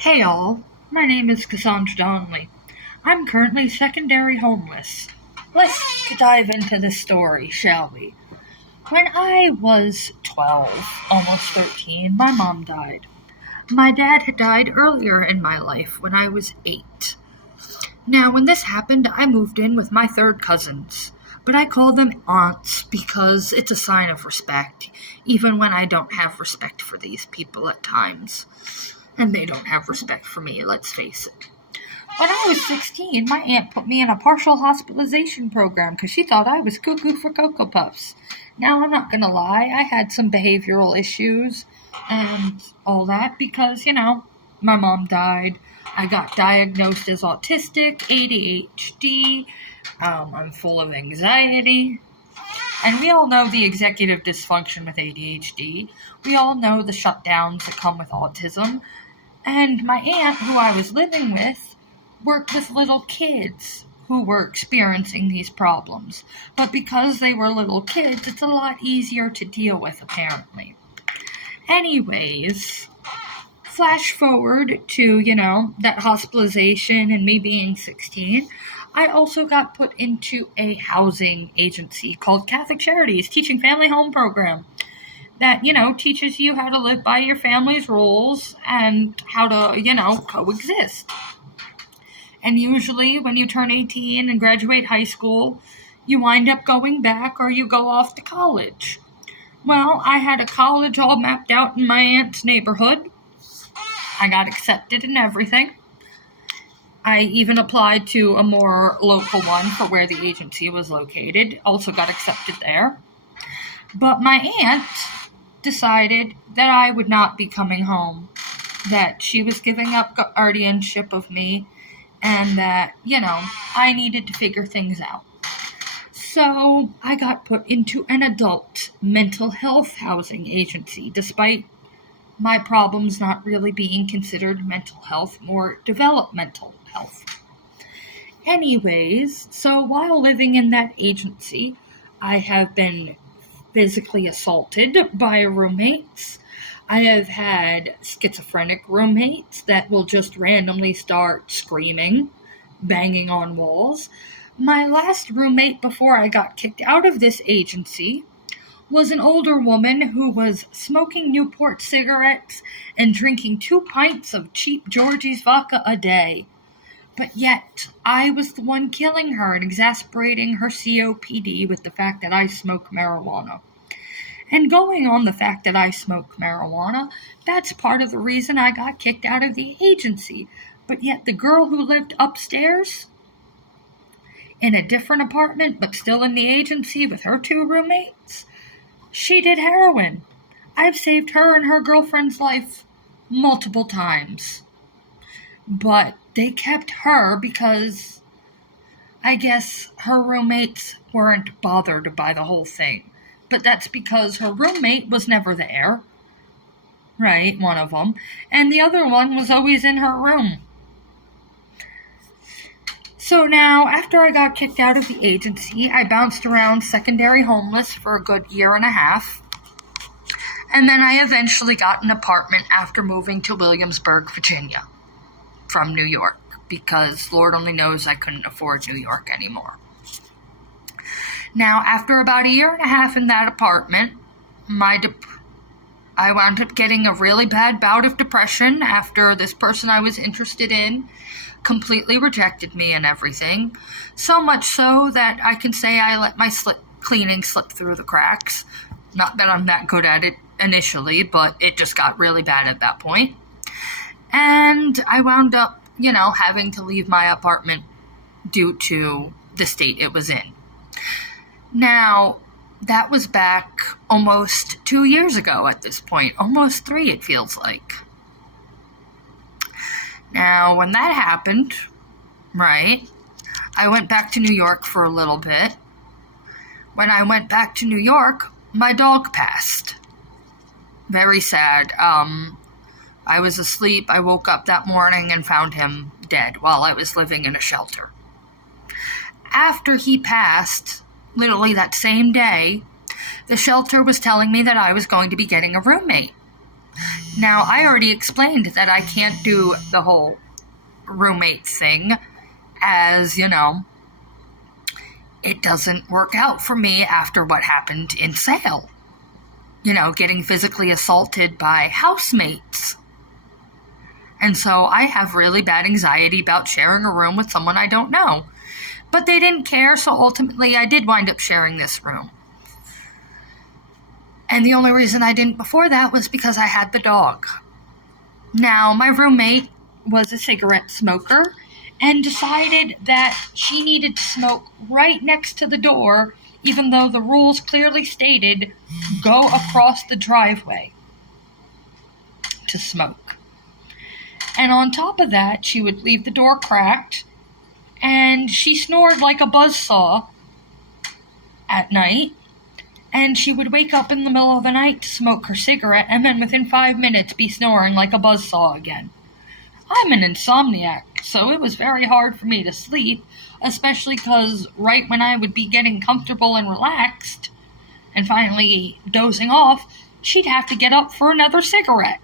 Hey all, my name is Cassandra Donnelly. I'm currently secondary homeless. Let's dive into this story, shall we? When I was 12, almost 13, my mom died. My dad had died earlier in my life when I was 8. Now, when this happened, I moved in with my third cousins, but I call them aunts because it's a sign of respect, even when I don't have respect for these people at times. And they don't have respect for me, let's face it. When I was 16, my aunt put me in a partial hospitalization program because she thought I was cuckoo for Cocoa Puffs. Now, I'm not going to lie, I had some behavioral issues and all that because, my mom died. I got diagnosed as autistic, ADHD, I'm full of anxiety. And we all know the executive dysfunction with ADHD. We all know the shutdowns that come with autism. And my aunt, who I was living with, worked with little kids who were experiencing these problems. But because they were little kids, it's a lot easier to deal with, apparently. Anyways, flash forward to, that hospitalization and me being 16. I also got put into a housing agency called Catholic Charities Teaching Family Home Program that, teaches you how to live by your family's rules and how to, coexist. And usually when you turn 18 and graduate high school, you wind up going back or you go off to college. Well, I had a college all mapped out in my aunt's neighborhood. I got accepted and everything. I even applied to a more local one for where the agency was located. Also got accepted there. But my aunt decided that I would not be coming home, that she was giving up guardianship of me, and that, I needed to figure things out. So I got put into an adult mental health housing agency, despite my problems not really being considered mental health, more developmental health. Anyways, so while living in that agency, I have been physically assaulted by roommates. I have had schizophrenic roommates that will just randomly start screaming, banging on walls. My last roommate before I got kicked out of this agency was an older woman who was smoking Newport cigarettes and drinking 2 pints of cheap Georgie's vodka a day. But yet, I was the one killing her and exasperating her COPD with the fact that I smoke marijuana. And going on the fact that I smoke marijuana, that's part of the reason I got kicked out of the agency. But yet the girl who lived upstairs, in a different apartment, but still in the agency with her 2 roommates, she did heroin. I've saved her and her girlfriend's life multiple times. But they kept her because I guess her roommates weren't bothered by the whole thing. But that's because her roommate was never there. Right, one of them. And the other one was always in her room. So now, after I got kicked out of the agency, I bounced around secondary homeless for a good year and a half. And then I eventually got an apartment after moving to Williamsburg, Virginia, from New York, because Lord only knows I couldn't afford New York anymore. Now, after about a year and a half in that apartment, I wound up getting a really bad bout of depression after this person I was interested in completely rejected me and everything. So much so that I can say I let my cleaning slip through the cracks. Not that I'm that good at it initially, but it just got really bad at that point. And I wound up, having to leave my apartment due to the state it was in. Now, that was back almost 2 years ago at this point. Almost 3, it feels like. Now, when that happened, right, I went back to New York for a little bit. When I went back to New York, my dog passed. Very sad. I was asleep. I woke up that morning and found him dead while I was living in a shelter. After he passed, literally that same day, the shelter was telling me that I was going to be getting a roommate. Now, I already explained that I can't do the whole roommate thing, as, it doesn't work out for me after what happened in Sale. Getting physically assaulted by housemates. And so I have really bad anxiety about sharing a room with someone I don't know. But they didn't care, so ultimately I did wind up sharing this room. And the only reason I didn't before that was because I had the dog. Now, my roommate was a cigarette smoker and decided that she needed to smoke right next to the door, even though the rules clearly stated go across the driveway to smoke. And on top of that, she would leave the door cracked, and she snored like a buzzsaw at night, and she would wake up in the middle of the night to smoke her cigarette, and then within 5 minutes be snoring like a buzzsaw again. I'm an insomniac, so it was very hard for me to sleep, especially because right when I would be getting comfortable and relaxed, and finally dozing off, she'd have to get up for another cigarette.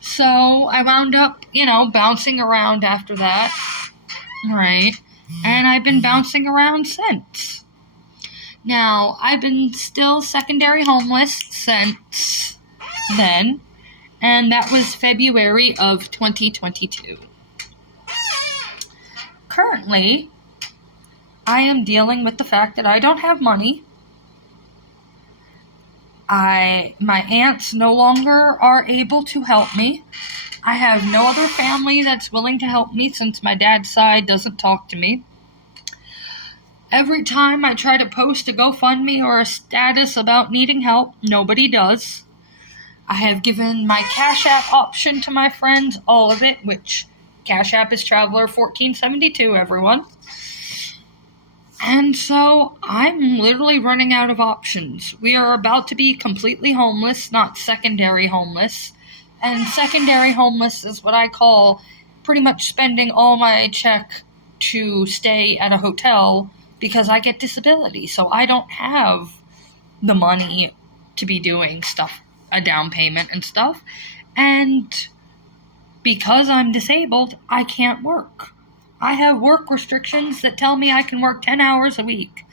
So I wound up, bouncing around after that. Right. And I've been bouncing around since. Now, I've been still secondary homeless since then, and that was February of 2022. Currently, I am dealing with the fact that I don't have money. My aunts no longer are able to help me. I have no other family that's willing to help me since my dad's side doesn't talk to me. Every time I try to post a GoFundMe or a status about needing help, nobody does. I have given my Cash App option to my friends, all of it, which Cash App is Traveler1472, everyone. And so I'm literally running out of options. We are about to be completely homeless, not secondary homeless. And secondary homeless is what I call pretty much spending all my check to stay at a hotel because I get disability. So I don't have the money to be doing stuff, a down payment and stuff. And because I'm disabled, I can't work. I have work restrictions that tell me I can work 10 hours a week.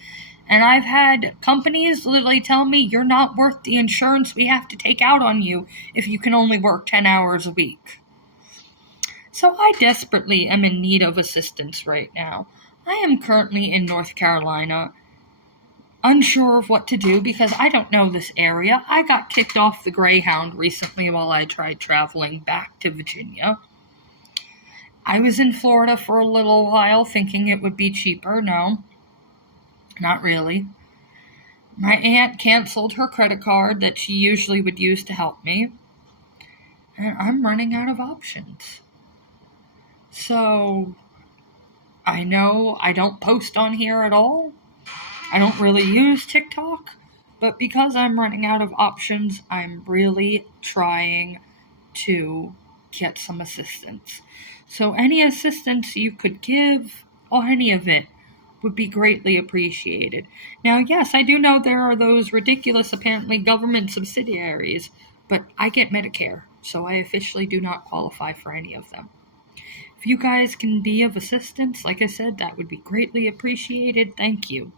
And I've had companies literally tell me you're not worth the insurance we have to take out on you if you can only work 10 hours a week. So I desperately am in need of assistance right now. I am currently in North Carolina, unsure of what to do because I don't know this area. I got kicked off the Greyhound recently while I tried traveling back to Virginia. I was in Florida for a little while thinking it would be cheaper. No, not really. My aunt canceled her credit card that she usually would use to help me. And I'm running out of options. So, I know I don't post on here at all. I don't really use TikTok. But because I'm running out of options, I'm really trying to get some assistance. So any assistance you could give, or any of it, would be greatly appreciated. Now, yes, I do know there are those ridiculous, apparently, government subsidiaries, but I get Medicare, so I officially do not qualify for any of them. If you guys can be of assistance, like I said, that would be greatly appreciated. Thank you.